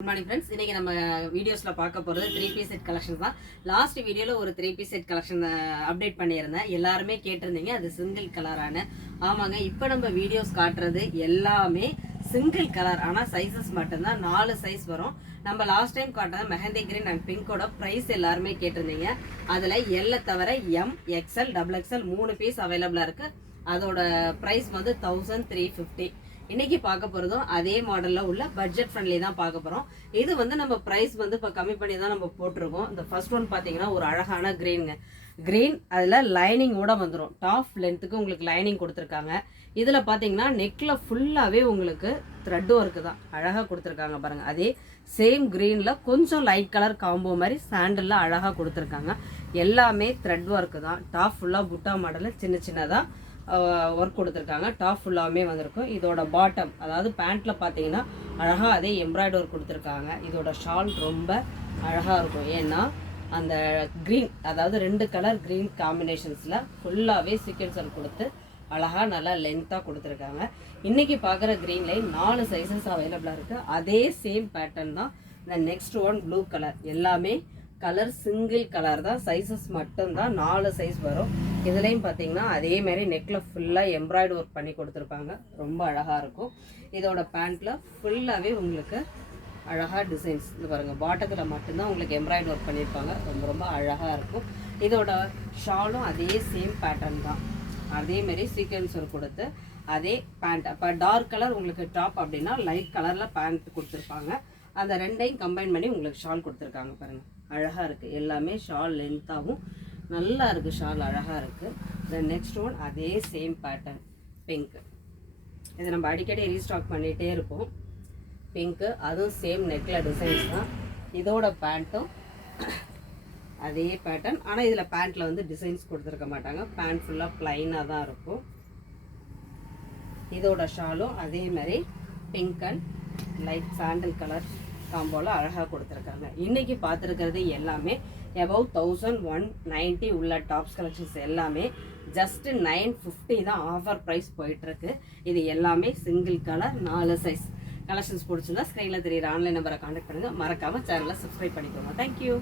Good morning friends. இன்னைக்கு நம்ம வீடியோஸ்ல பார்க்க போறது 3 piece set collection தான். லாஸ்ட் வீடியோல ஒரு 3 piece set collection அப்டேட் பண்ணியிருந்தேன். எல்லாரும் கேட்டிருந்தீங்க அது சிங்கிள் கலரான. ஆமாங்க, இப்போ நம்ம வீடியோஸ் காட்டுறது எல்லாமே சிங்கிள் கலர். ஆனா சைஸஸ் மட்டும் தான் 4 சைஸ் வரும். நம்ம லாஸ்ட் டைம் காட்டின மெஹந்தி கிரீன் அண்ட் பிங்கோட பிரைஸ் எல்லாரும் கேட்டிருந்தீங்க. அதுல L தவிர M, XL, XXL 3 பீஸ் அவைலபிளா இருக்கு. அதோட பிரைஸ் வந்து 1350. இன்னைக்கு பார்க்க போறதும் அதே மாடல்ல உள்ள பட்ஜெட் ஃப்ரெண்ட்லி தான் பார்க்க போறோம். இது வந்து நம்ம பிரைஸ் வந்து இப்போ கம்மி பண்ணி தான் நம்ம போட்டிருக்கோம். இந்த ஃபர்ஸ்ட் ஒன் பாத்தீங்கன்னா ஒரு அழகான கிரீனுங்க. கிரீன் அதுல லைனிங்கோட வந்துடும். டாப் லென்த்துக்கு உங்களுக்கு லைனிங் கொடுத்துருக்காங்க. இதுல பாத்தீங்கன்னா நெக்ல ஃபுல்லாவே உங்களுக்கு த்ரெட் ஒர்க்கு தான் அழகா கொடுத்துருக்காங்க பாருங்க. அதே சேம் கிரீன்ல கொஞ்சம் லைட் கலர் காம்போ மாதிரி சாண்டல்ல அழகா கொடுத்துருக்காங்க. எல்லாமே த்ரெட் ஒர்க்கு தான். டாப் ஃபுல்லா புட்டா மாடல் சின்ன சின்னதா ஒர்க் கொடுத்துருக்காங்க. டாப் ஃபுல்லாமே வந்திருக்கும். இதோட பாட்டம் அதாவது பேண்ட்ல பார்த்தீங்கன்னா அழகாக அதே எம்ப்ராய்டரி ஒர்க் கொடுத்துருக்காங்க. இதோட ஷால் ரொம்ப அழகாக இருக்கும். ஏன்னா அந்த க்ரீன் அதாவது 2 கலர் க்ரீன் காம்பினேஷன்ஸில் ஃபுல்லாகவே சீக்வென்ஸ் ஒர்க் கொடுத்து அழகாக நல்லா லென்த்தாக கொடுத்துருக்காங்க. இன்றைக்கி பார்க்குற க்ரீன் லைன் 4 சைஸஸ் அவைலபிளாக இருக்குது. அதே சேம் பேட்டர்ன் தான் இந்த நெக்ஸ்ட் ஒன் ப்ளூ கலர். எல்லாமே கலர் சிங்கிள் கலர் தான். சைஸஸ் மட்டும்தான் 4 சைஸ் வரும். இதுலேயும் பார்த்தீங்கன்னா அதே மாதிரி நெக்கில் ஃபுல்லாக எம்ப்ராய்டரி ஒர்க் பண்ணி கொடுத்துருப்பாங்க. ரொம்ப அழகாக இருக்கும். இதோட பேண்ட்டில் ஃபுல்லாகவே உங்களுக்கு அழகாக டிசைன்ஸ் இது பாருங்கள். பாட்டத்தில் மட்டும்தான் உங்களுக்கு எம்ப்ராய்டரி ஒர்க் பண்ணியிருப்பாங்க. ரொம்ப ரொம்ப அழகாக இருக்கும். இதோட ஷாலும் அதே சேம் பேட்டர்ன் தான். அதேமாரி சீக்வென்ஸ் ஒர்க் கொடுத்து அதே பேண்ட். அப்போ டார்க் கலர் உங்களுக்கு டாப் அப்படின்னா லைட் கலரில் பேண்ட் கொடுத்துருப்பாங்க. அந்த ரெண்டையும் கம்பைன் பண்ணி உங்களுக்கு ஷால் கொடுத்துருக்காங்க பாருங்கள். அழகாக இருக்குது. எல்லாமே ஷால் லென்த்தாகவும் நல்லா இருக்குது. ஷால் அழகாக இருக்குது. தென் நெக்ஸ்ட் ஒன் அதே சேம் பேட்டர்ன் பிங்க்கு. இதை நம்ம அடிக்கடி ரீஸ்டாக் பண்ணிகிட்டே இருப்போம். பிங்க்கு அதுவும் சேம் நெக்கில் டிசைன்ஸ் தான். இதோட பேண்ட்டும் அதே பேட்டர்ன். ஆனால் இதில் பேண்ட்டில் வந்து டிசைன்ஸ் கொடுத்துருக்க மாட்டாங்க. பேண்ட் ஃபுல்லாக ப்ளைனாக தான் இருக்கும். இதோட ஷாலும் அதே மாதிரி pink and light sandal colour காம்போல அழகாக கொடுத்துருக்காங்க. இன்றைக்கி பார்த்துருக்கிறது எல்லாமே above 1190 உள்ள டாப்ஸ் கலெக்ஷன்ஸ் எல்லாமே ஜஸ்ட் 950 தான் ஆஃபர் ப்ரைஸ் போயிட்டுருக்கு. இது எல்லாமே சிங்கிள் கலர் 4 சைஸ். கலெக்ஷன்ஸ் பிடிச்சிருந்தா ஸ்க்ரீனில் தெரியுற ஆன்லைன் நம்பரை கான்டாக்ட் பண்ணுங்கள். மறக்காமல் சேனலை சப்ஸ்கிரைப் பண்ணிக்கோங்க. தேங்க்யூ.